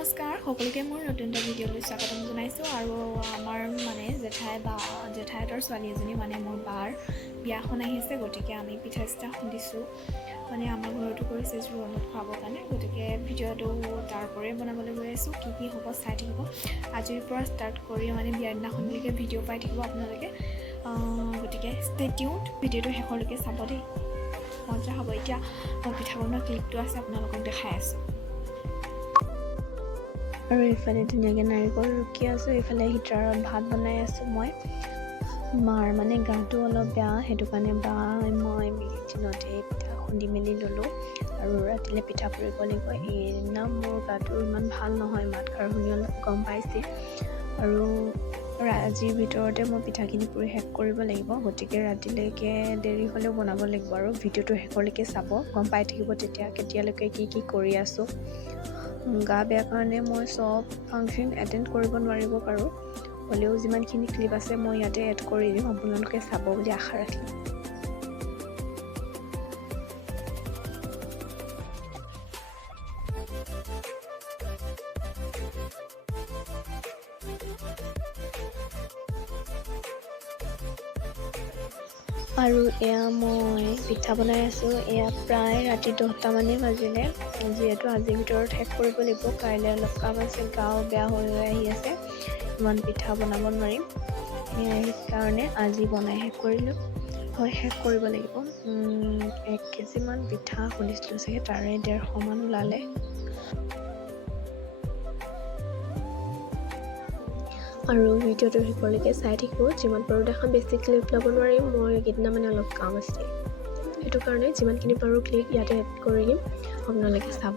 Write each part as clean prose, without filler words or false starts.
নমস্কাৰ সকলোকে মোৰ নতুন এটা ভিডিঅ'লৈ স্বাগতম জনাইছোঁ আৰু আমাৰ মানে জেঠাইহঁতৰ ছোৱালী এজনী মানে মোৰ বাৰ বিয়াখন আহি আছে গতিকে আমি পিঠা চিঠা খুন্দিছোঁ মানে আমাৰ ঘৰতো কৰিছে জোৰোণত খুৱাবৰ কাৰণে গতিকে ভিডিঅ'টো তাৰ পৰাই বনাবলৈ গৈ আছোঁ কি হ'ব চাই থাকিব আজিৰ পৰা ষ্টাৰ্ট কৰি মানে বিয়াৰ দিনাখনলৈকে ভিডিঅ' পাই থাকিব আপোনালোকে গতিকে ষ্টে টিউনড ভিডিঅ'টো শেষলৈকে চাব দেই মজা হ'ব এতিয়া পিঠা বনোৱা ক্লিপটো আছে আপোনালোকক দেখাই আছোঁ আৰু এইফালে ধুনীয়াকৈ নাৰিকল ৰুকি আছোঁ এইফালে হিটাৰত ভাত বনাই আছোঁ মই মাৰ মানে গাটো অলপ বেয়া সেইটো কাৰণে মই মিলি দিনতে পিঠা খুন্দি মেলি ল'লোঁ আৰু ৰাতিলৈ পিঠা পুৰিব লাগিব এইদিনা মোৰ গাটো ইমান ভাল নহয় মাত খাৰ শুনি অলপ গম পাইছে আৰু আজিৰ ভিতৰতে মই পিঠাখিনি পুৰি শেষ কৰিব লাগিব গতিকে ৰাতিলৈকে দেৰি হ'লেও বনাব লাগিব আৰু ভিডিঅ'টো শেষলৈকে চাব গম পাই থাকিব তেতিয়া কেতিয়ালৈকে কি কৰি আছোঁ গা বেয়া কাৰণে মই চব ফাংচন এটেণ্ড কৰিব নোৱাৰিব পাৰোঁ হ'লেও যিমানখিনি ক্লিপ আছে মই ইয়াতে এড কৰি দিম আপোনালোকে চাব বুলি আশা ৰাখিম আৰু এয়া মই পিঠা বনাই আছোঁ এয়া প্ৰায় ৰাতি 10টা মানে বাজিলে যিহেতু আজিৰ ভিতৰত শেষ কৰিব লাগিব কাইলৈ অলপ কাম আছে গাও বেয়া হৈ আহি আছে ইমান পিঠা বনাব নোৱাৰিম সেইকাৰণে আজি বনাই শেষ কৰিলোঁ শেষ কৰিব লাগিব 1 কেজিমান পিঠা খুন্দিছিলোঁ চাগে তাৰে 150 মান ওলালে আৰু ভিডিঅ'টো শেষলৈকে চাই থাকিব যিমান পাৰোঁ দেখা বেছি ক্লিপ ল'ব নোৱাৰিম মই এইকেইদিনা মানে অলপ কাম আছে সেইটো কাৰণে যিমানখিনি পাৰোঁ ক্লিপ ইয়াতে এড কৰি দিম আপোনালোকে চাব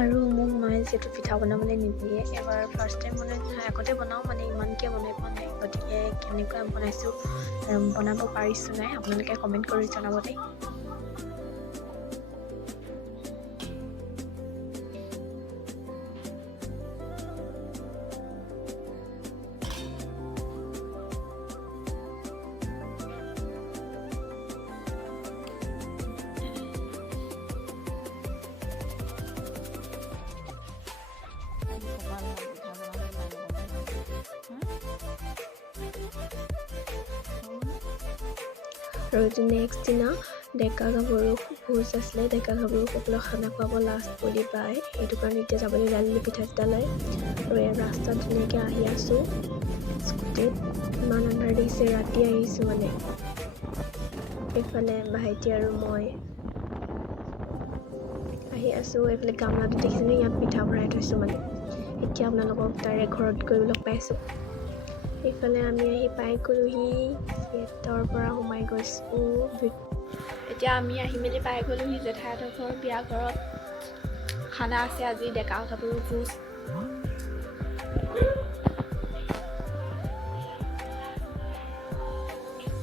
আৰু মোক মায়ে যিহেতু পিঠা বনাবলৈ নিদিয়ে এবাৰ ফাৰ্ষ্ট টাইম আগতে বনাওঁ মানে ইমানকৈ বনাই পোৱা নাই গতিকে কেনেকুৱা বনাইছোঁ বনাব পাৰিছোঁ নাই আপোনালোকে কমেণ্ট কৰি জনাব দেই আৰু নেক্সট দিনা ডেকা গাভৰু ভোজ আছিলে ডেকা গাভৰুসকলক খানা খুৱাব লাষ্ট বুলি পায় সেইটো কাৰণে এতিয়া যাবলৈ লালিলে পিঠা চিঠা লৈ আৰু ৰাস্তাত ধুনীয়াকৈ আহি আছোঁ স্কুটিত ইমান আন্ধাৰ দেখিছে ৰাতি আহিছোঁ মানে এইফালে ভাইটি আৰু মই আহি আছোঁ এইফালে গামলাটো দেখিছেনে ইয়াত পিঠা ভৰাই থৈছোঁ মানে এতিয়া আপোনালোকক তাৰে ঘৰত গৈ লগ পাইছোঁ এইফালে আমি আহি পাই গ'লোহি গেটৰ পৰা সোমাই গৈছোঁ এতিয়া আমি আহি মেলি পাই গ'লোহি জেঠাইহঁতৰ ঘৰ বিয়া ঘৰত খানা আছে আজি ডেকা গাভৰু ভোজ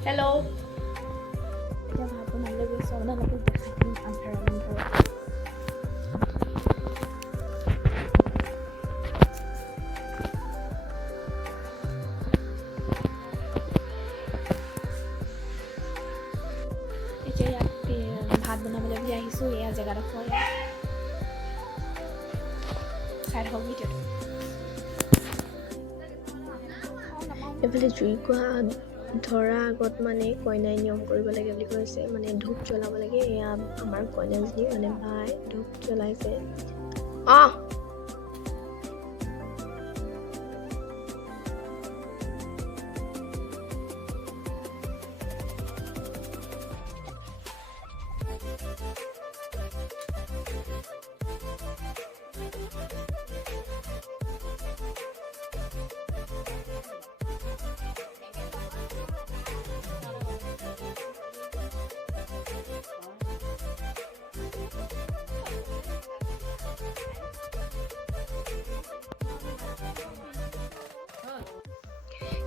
হেল্ল' এতিয়া ভাত বনাবলৈ গৈছোঁ আপোনালোকক দেখাই দিম আন্ধাৰ এতিয়া ইয়াত ভাত বনাবলৈ বুলি আহিছোঁ এয়া জেগাডোখৰ চাই থাকক ভিডিঅ'টো এইফালে জুইকুৰা ধৰা আগত মানে কইনাই নিয়ম কৰিব লাগে বুলি কৈছে মানে ধূপ জ্বলাব লাগে এয়া আমাৰ কইনাজনী মানে বাই ধূপ জ্বলাইছে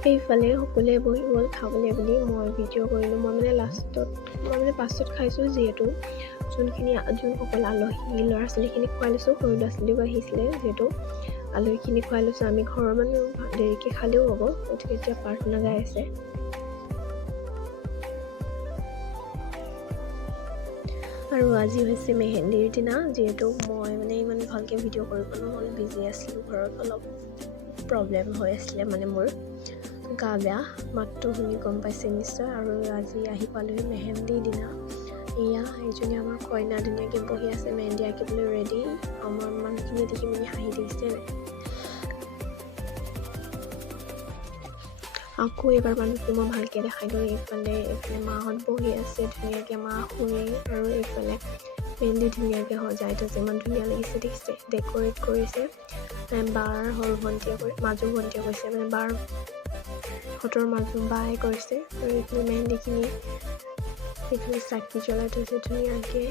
এইফালে সকলোৱে বহি গ'ল খাবলৈ বুলি মই ভিডিঅ' কৰিলোঁ মই মানে পাছত খাইছোঁ যিহেতু যোনসকল আলহী ল'ৰা ছোৱালীখিনি খুৱাই লৈছোঁ সৰু ল'ৰা ছোৱালীও আহিছিলে যিহেতু আলহীখিনি খুৱাই লৈছোঁ আমি ঘৰৰ মানুহ দেৰিকৈ খালেও হ'ব গতিকে এতিয়া প্ৰাৰ্থনা গাই আছে আৰু আজি হৈছে মেহেন্দিৰ দিনা, যিহেতু মই মানে ইমান ভালকৈ ভিডিঅ' কৰিব নহ'ল, বিজি আছিলোঁ, ঘৰত অলপ প্ৰব্লেম হৈ আছিলে, মানে মোৰ গা বেয়া, মাতটো শুনি গম পাইছে নিশ্চয়। আৰু আজি আহি পালোহি মেহেন্দিৰ দিনা। এয়া এইজনী আমাৰ কইনা ধুনীয়াকৈ বহি আছে, মেহেন্দি আঁকিবলৈ ৰেডি। আমাৰ মানুহখিনি দেখি মেলি হাঁহি দিছে। আকৌ এইবাৰ মানুহখিনি মই ভালকৈ দেখাই দিওঁ। এইফালে মাহঁত বহি আছে ধুনীয়াকৈ, মা শুনে, আৰু এইফালে মেহেন্দি ধুনীয়াকৈ সজাই থৈছে, ইমান ধুনীয়া লাগিছে দেখিছে, ডেক'ৰেট কৰিছে। বাৰ সৰু ভণ্টিয়ে মাজু ভণ্টিয়ে কৰিছে, মানে বাৰ হঁতৰ মাজু বায়ে কৰিছে। আৰু এইফালে মেহেন্দিখিনি এইফালে চাকি জ্বলাই থৈছে ধুনীয়াকৈ।